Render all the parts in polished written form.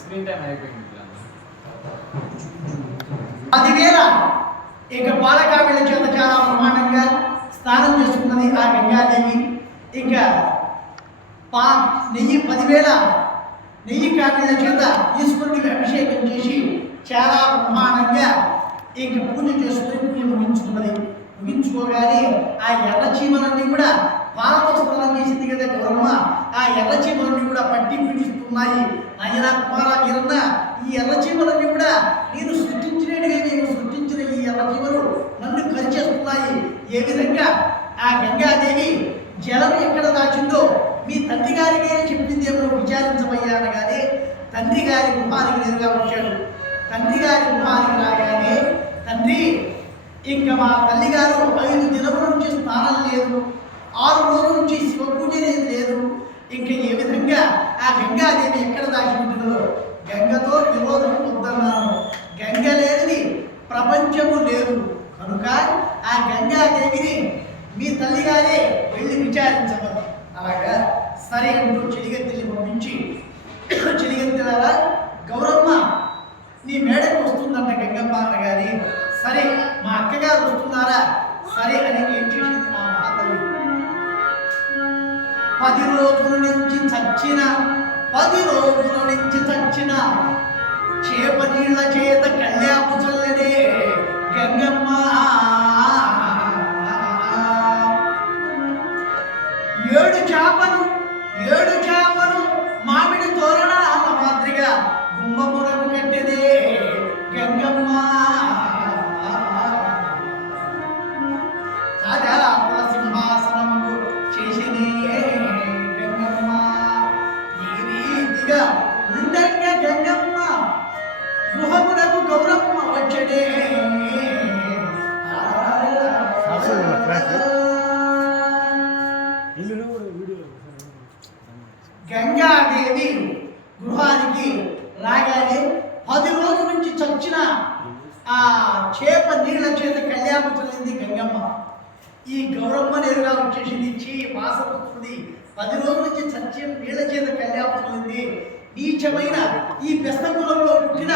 Screen time అయిపోయింది. 10,000 ఇక బాలకావిళ్ళ చేత చాలా బ్రహ్మాండంగా స్నానం చేసుకున్నది ఆ గంగాదేవి. ఇక 10,000 నెయ్యి కావిళ్ళ చేత ఈశ్వరుడికి అభిషేకం చేసి చాలా బ్రహ్మాండంగా ఇక పూజ చేసుకుని పూజ ముగించుకున్నది. ముగించుకోగానే ఆ ఎర్ర చీమలన్నీ కూడా పాలతో స్నానం చేసింది కదా గౌరమ్మ. ఆ ఎర్ర చీమలన్నీ కూడా పట్టి పీడిస్తున్నాయి. ఆయన కుమార వీరన్న, ఈ ఎర్ర చీమలన్నీ కూడా నేను సృష్టించినట్టుగా నేను సృష్టించిన ఈ ఎర్ర చీమలు నన్ను కలిచేస్తున్నాయి. ఏ విధంగా ఆ గంగాదేవి జలం ఎక్కడ దాచిందో మీ తండ్రి గారికే చెప్పింది ఏమో విచారించబోయా అనగానే తండ్రి గారి గుహానికి నేరుగా వచ్చాడు. తండ్రి గారి గుహానికి రాగానే తండ్రి ఇంకా మా తల్లిగారు 5 దినముల నుంచి స్నానం లేదు, 6 రోజుల నుంచి శివ పూజ లేదు. ఇంకా ఏ విధంగా ఆ గంగాదేవి ఎక్కడ దాచి ఉంటుందో గంగతో విరోధం వద్దన్నాను. గంగ లేనిది ప్రపంచము లేదు కనుక ఆ గంగాదేవిని మీ తల్లిగారే వెళ్ళి విచారించమని. అలాగా సరే అంటూ చెలిగెత్తిని పంపించి, చెలిగెత్తిలారా గౌరమ్మ నీ మేడకు వస్తుందంట గంగమ్మ అనగాని, సరే మా అక్కగారు వస్తున్నారా, సరే అని ఏం చేసింది ఆ తల్లి. 10 రోజుల నుంచి చచ్చిన చేప నీళ్ళ చేత కళ్యాపు చల్లనే గంగమ్మ. 7 చేపలు మామిడి తోరణాల మాదిరిగా గుమ్మములకు కట్టెదే గంగమ్మ. రాజాపుల సింహాసనము చేసినే గంగమ్మ. ఈ రీతిగా ఉండంగా గంగమ్మ గృహమునకు గౌరమ్మ వచ్చడే. గంగాదేవి గృహానికి రాగానే 10 రోజుల నుంచి చచ్చిన ఆ చేప నీళ్ళ చేత కళ్యాణం చల్లింది గంగమ్మ. ఈ గౌరమ్మ నేరుగా వచ్చేసింది. వాసన వస్తుంది. 10 రోజుల నుంచి చచ్చిన నీళ్ళ చేత కళ్యాణం చల్లింది. నీచమైన ఈ బెస్తకులంలో పుట్టిన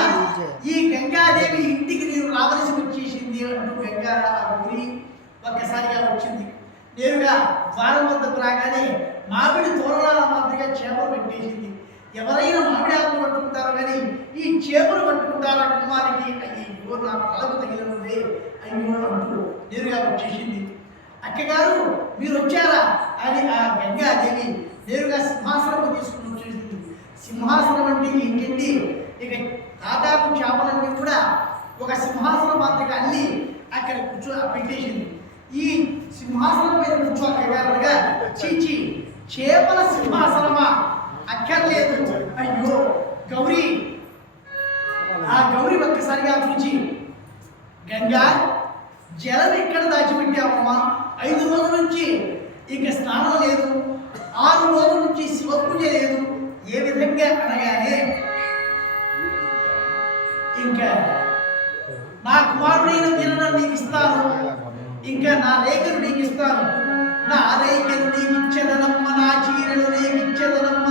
ఈ గంగాదేవి ఇంటికి నేను రావలసి వచ్చేసింది అంటూ గంగా గురి ఒక్కసారిగా వచ్చింది. నేరుగా ద్వారం వద్దకు రాగానే మామిడి తోరణాల మాదిరిగా చేపలు పెట్టేసింది. ఎవరైనా మామిడి ఆకులు పట్టుకుంటారు కానీ ఈ చేపలు పట్టుకుంటారా కుమారికి, అయ్యో నా తలకు తగిలినదే అయ్యో అంటూ నేరుగా వచ్చేసింది. అక్కగారు మీరు వచ్చారా అని ఆ గంగాదేవి నేరుగా సింహాసనం తీసుకుని వచ్చేసింది. సింహాసనం అంటే ఏంటండి, ఇక దాదాపు చేపలన్నీ కూడా ఒక సింహాసనం మాదిరిగా అల్లి అక్కడ పెట్టేసింది. ఈ సింహాసనం పైన కూర్చోగా చీచి చేపల సింహాసనమా అక్కర్లేదు, అయ్యో గౌరీ. ఆ గౌరీ ఒక్కసారిగా చూచి గంగా జలం ఎక్కడ దాచిపెట్టావమ్మా? 5 రోజుల నుంచి ఇక స్నానం లేదు, 6 రోజుల నుంచి శివ పూజ లేదు, ఏ విధంగా అనగానే ఇంకా నా కుమారుడైన వీరను నీకు ఇస్తాను, ఇంకా నా రేఖను నీకు ఇస్తాను, నా రేఖను నీకు ఇచ్చేదనమ్మ, నా చీరలు నీకు ఇచ్చేదనమ్మ.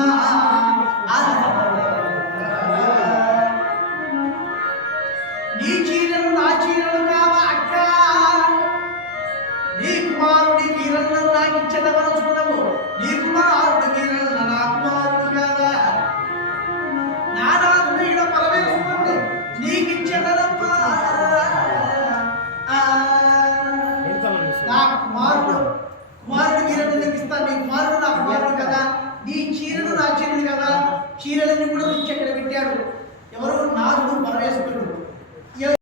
నీ చీరలు నా చీరలు కావా అక్క, నీ కుమారుడి వీరలను నాకు ఇచ్చేదవను చూడవు, నీ కుమారుడి వీరలను నా కుమారుడు కాదా, నానాథుడైన పరమేశ్వరుడు నీకు ఇచ్చేదనమ్మా. నా కుమారుడు వీరను నీకు ఇస్తాను, నీ కుమారుడు నా కుమారుడు కదా, నీ చీరలు నా చీరలు కదా. చీరలన్నీ కూడా తెచ్చి అక్కడ పెట్టాడు ఎవరు? నాథుడు పరమేశ్వరుడు.